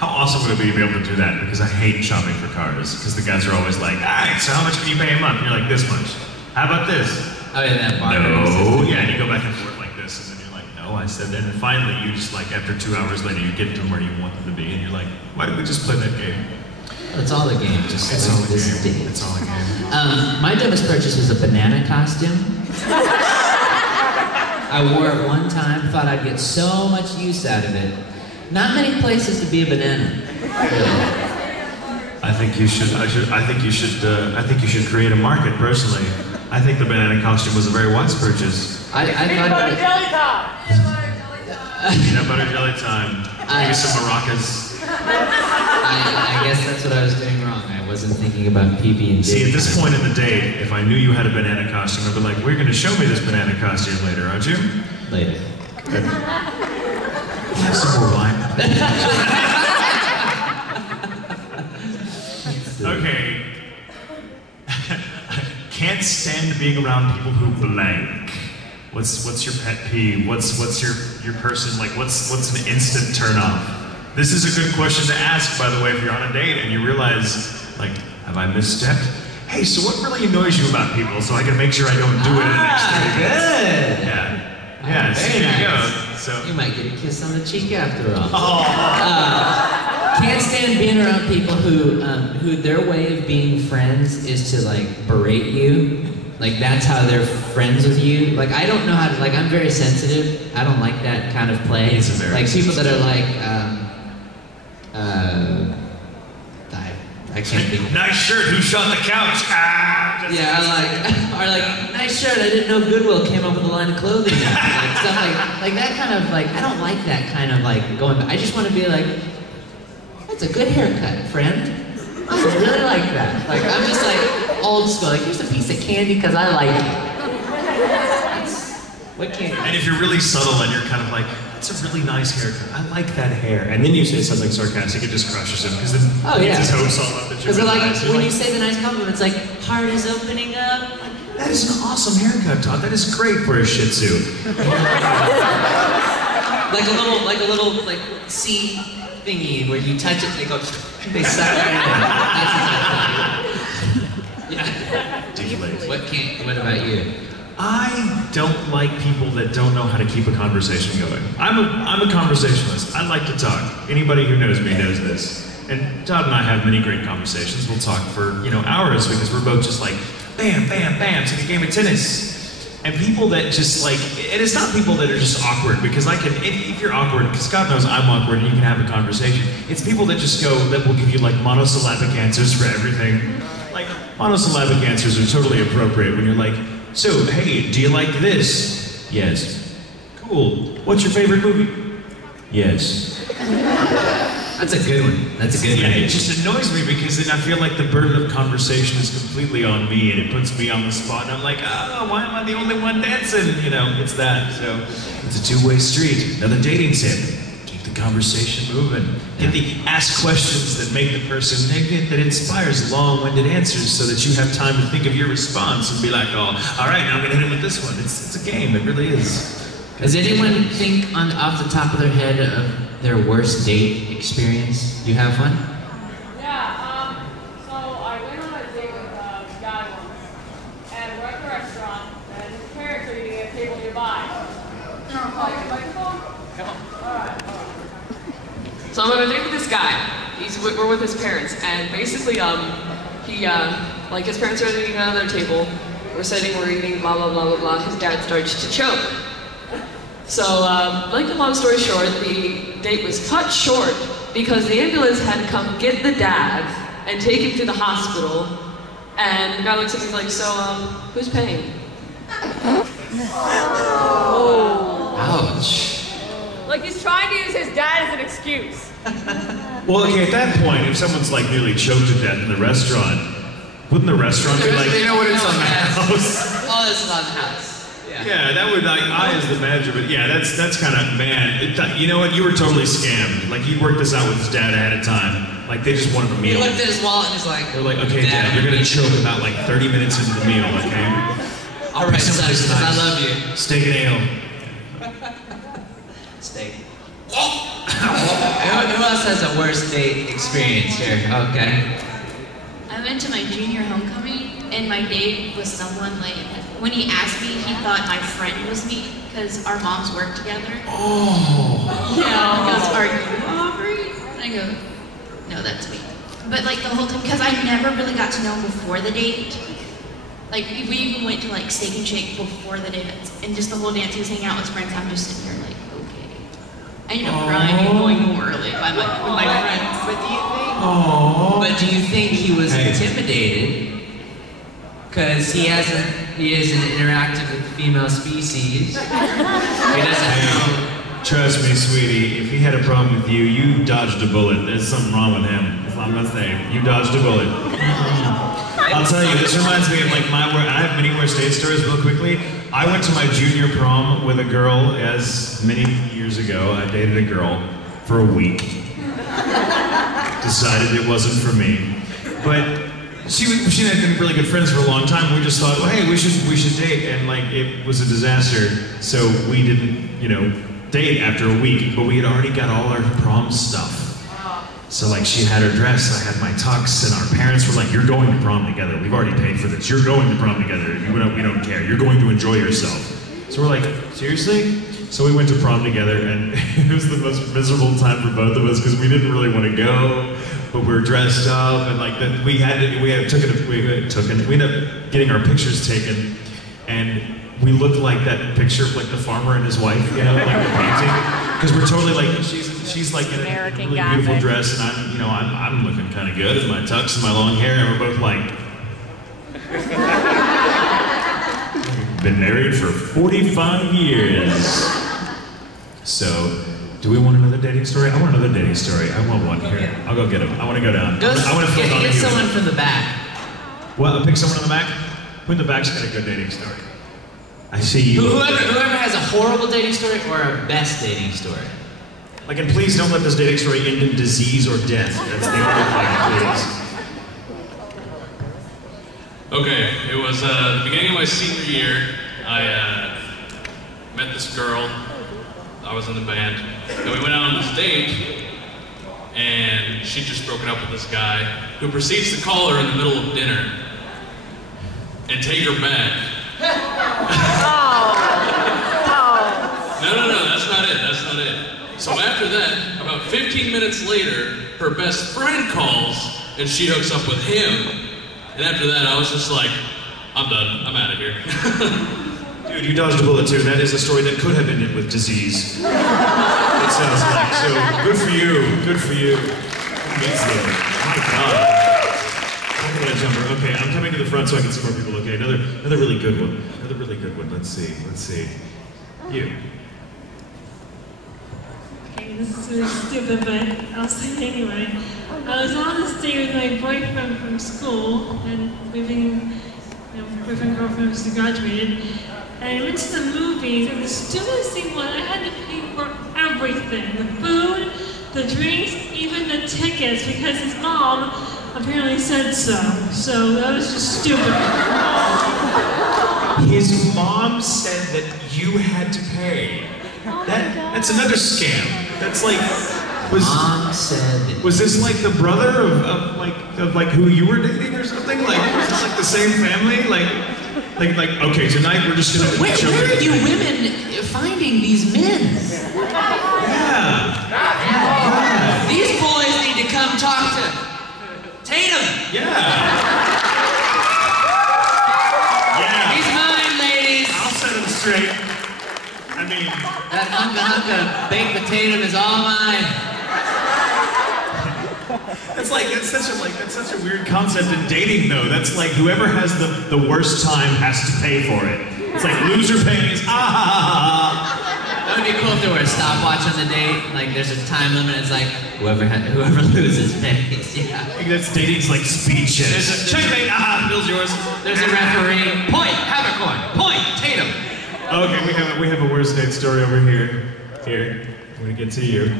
How awesome would it be to be able to do that? Because I hate shopping for cars. Because the guys are always like, alright, so how much can you pay a month? And you're like, this much. How about this? Oh, yeah, that bar. No. Yeah, and you go back and forth like this, and then you're like, no, I said that. And finally, you just like, after 2 hours later, you get to where you want them to be, and you're like, why did we just play that game? It's all a game. Just it's all a game. It's all a game. My dumbest purchase was a banana costume. I wore it one time, thought I'd get so much use out of it. Not many places to be a banana. Really. I think you should create a market. Personally, I think the banana costume was a very wise purchase. Peanut butter jelly time. Peanut butter jelly time. Maybe some maracas. I guess that's what I was doing wrong. I wasn't thinking about PB and J. See, at this point in the date, if I knew you had a banana costume, I'd be like, "We're going to show me this banana costume later, aren't you?" Later. Have some more wine. Okay. Can't stand being around people who blank. What's your pet peeve? What's your person like? What's an instant turn off? This is a good question to ask, by the way, if you're on a date and you realize, like, have I misstepped? Hey, so what really annoys you about people so I can make sure I don't do it in the next 3 minutes? Good. Yeah. Yeah, so very there you nice. go. So. You might get a kiss on the cheek after all. Oh. Can't stand being around people who their way of being friends is to like berate you. Like that's how they're friends with you. Like I don't know how to, like I'm very sensitive. I don't like that kind of play. Like people that are like, I can't think. Nice shirt, who shot the couch? Yeah, like, nice shirt, I didn't know Goodwill came up with a line of clothing. Like, stuff like that kind of like, I don't like that kind of like going back. I just want to be like, that's a good haircut, friend. I really like that. Like, I'm just like old school, like, here's a piece of candy because I like it. What candy? And if you're really subtle and you're kind of like, it's a really nice haircut. I like that hair. And then you say something sarcastic, it just crushes him because then it's his hopes all up that you're because like when you say the nice compliment, it's like heart is opening up. That is an awesome haircut, Todd. That is great for a Shih Tzu. like a little like seed thingy where you touch it, they suck right in. That's exactly. What about you? I don't like people that don't know how to keep a conversation going. I'm a conversationalist. I like to talk. Anybody who knows me knows this. And Todd and I have many great conversations. We'll talk for, hours because we're both just like, bam, bam, bam, it's like a game of tennis. And people that just like, and it's not people that are just awkward because if you're awkward, because God knows I'm awkward and you can have a conversation. It's people that just go, that will give you like monosyllabic answers for everything. Like, monosyllabic answers are totally appropriate when you're like, so, hey, do you like this? Yes. Cool. What's your favorite movie? Yes. That's a good one. That's a good one. It just annoys me because then I feel like the burden of conversation is completely on me and it puts me on the spot and I'm like, oh, why am I the only one dancing? It's that. So, it's a two-way street. Another dating tip. Keep the conversation moving. Ask questions that make the person, that inspires long-winded answers so that you have time to think of your response and be like, oh, all right, now I'm gonna hit him with this one. It's a game, it really is. Does anyone think off the top of their head of their worst date experience? You have one? Yeah, so I went on a date with a guy once, and we're at the restaurant, and his parents are eating at a table nearby. Microphone? Come on. Alright. So I'm on a date with this guy. We're with his parents, and basically, his parents are eating at another table. We're sitting, we're eating, blah, blah, blah, blah, blah. His dad starts to choke. So, like the long story short, the date was cut short because the ambulance had to come get the dad and take him to the hospital. And the guy looks at me like, so, who's paying? Oh. Ouch. Like he's trying to use his dad as an excuse. Well, okay, at that point, if someone's like nearly choked to death in the restaurant, wouldn't the restaurant be like, you know what it's on the house? Oh, this is on the house. Yeah, that would, like, I as the manager, but yeah, that's kind of, man, you know what, you were totally scammed. Like, he worked this out with his dad ahead of time. Like, they just wanted a meal. He looked at his wallet and he's like, they're like, okay, Dad, you're gonna choke about like 30 minutes into the meal, okay? All right, son, nice. I love you. Steak and ale. Steak. Who else has a worst date experience here? Okay. I went to my junior homecoming, and my date was someone like, when he asked me, he thought my friend was me, because our moms work together. Oh. Yeah, he goes, are you Aubrey? And I go, no, that's me. But like the whole time, because I never really got to know him before the date. Like, we even went to like Steak and Shake before the dance, and just the whole dance, he was hanging out with his friends, I'm just sitting here like, okay. I ended up crying and going home early with my friends. But do you think? But do you think he was intimidated? Because he isn't interactive with the female species. He doesn't. Trust me, sweetie, if he had a problem with you, you dodged a bullet. There's something wrong with him, if I'm gonna say. You dodged a bullet. I'll tell you, this reminds me of like I have many more stage stories real quickly. I went to my junior prom with a girl as many years ago. I dated a girl for a week. Decided it wasn't for me. But she and I had been really good friends for a long time. We just thought, well, hey, we should date, and like it was a disaster. So we didn't, date after a week, but we had already got all our prom stuff. So like she had her dress, I had my tux, and our parents were like, you're going to prom together. We've already paid for this. You're going to prom together. We don't care. You're going to enjoy yourself. So we're like, seriously? So we went to prom together, and it was the most miserable time for both of us because we didn't really want to go, but we were dressed up, and like that we ended up getting our pictures taken, and we looked like that picture of like the farmer and his wife, like the painting, because we're totally like she's like in a really beautiful dress, and I'm looking kind of good in my tux and my long hair, and we're both like. Been married for 45 years. So, do we want another dating story? I want another dating story. I want one here. I'll go get him. I want to go down. I want to get someone from the back. What? I'll pick someone in the back? Who in the back's got a good dating story? I see you. Whoever has a horrible dating story or a best dating story. Like, and please don't let this dating story end in disease or death. That's the only thing, please. Okay, it was the beginning of my senior year. I met this girl. I was in the band. And we went out on this date, and she'd just broken up with this guy who proceeds to call her in the middle of dinner and take her back. No, that's not it. So after that, about 15 minutes later, her best friend calls, and she hooks up with him. And after that, I was just like, I'm done. I'm out of here. Dude, you dodged a bullet too. That is a story that could have ended with disease. It sounds like. So, good for you. Good for you. My God. Look at that jumper. Okay, I'm coming to the front so I can see more people. Okay, another really good one. Another really good one. Let's see. You. Okay, this is really stupid, but I'll say it anyway. I was on this date with my boyfriend from school, and we've been, boyfriend, girlfriend, just graduated. And I went to the movies, and the stupidest thing was I had to pay for everything. The food, the drinks, even the tickets, because his mom apparently said so. So that was just stupid. His mom said that you had to pay. That's another scam. That's like... Mom said. Was this like the brother of who you were dating or something? Like, was this like the same family? Like, okay, tonight we're just gonna. Where are you women finding these men? Yeah. These boys need to come talk to Tatum. Yeah. He's mine, ladies. I'll set him straight. I mean, that hunka baked potato is all mine. That's such a weird concept in dating, though. That's like whoever has the worst time has to pay for it. It's like loser pays. That would be cool if there were a stopwatch on the date. Like there's a time limit. It's like whoever loses pays. Yeah. That's dating's like speed chess. Checkmate. Bill's yours. There's a referee. Point. Havercorn. Point. Tatum. Okay, we have a worst date story over here. Here, I'm gonna get to you.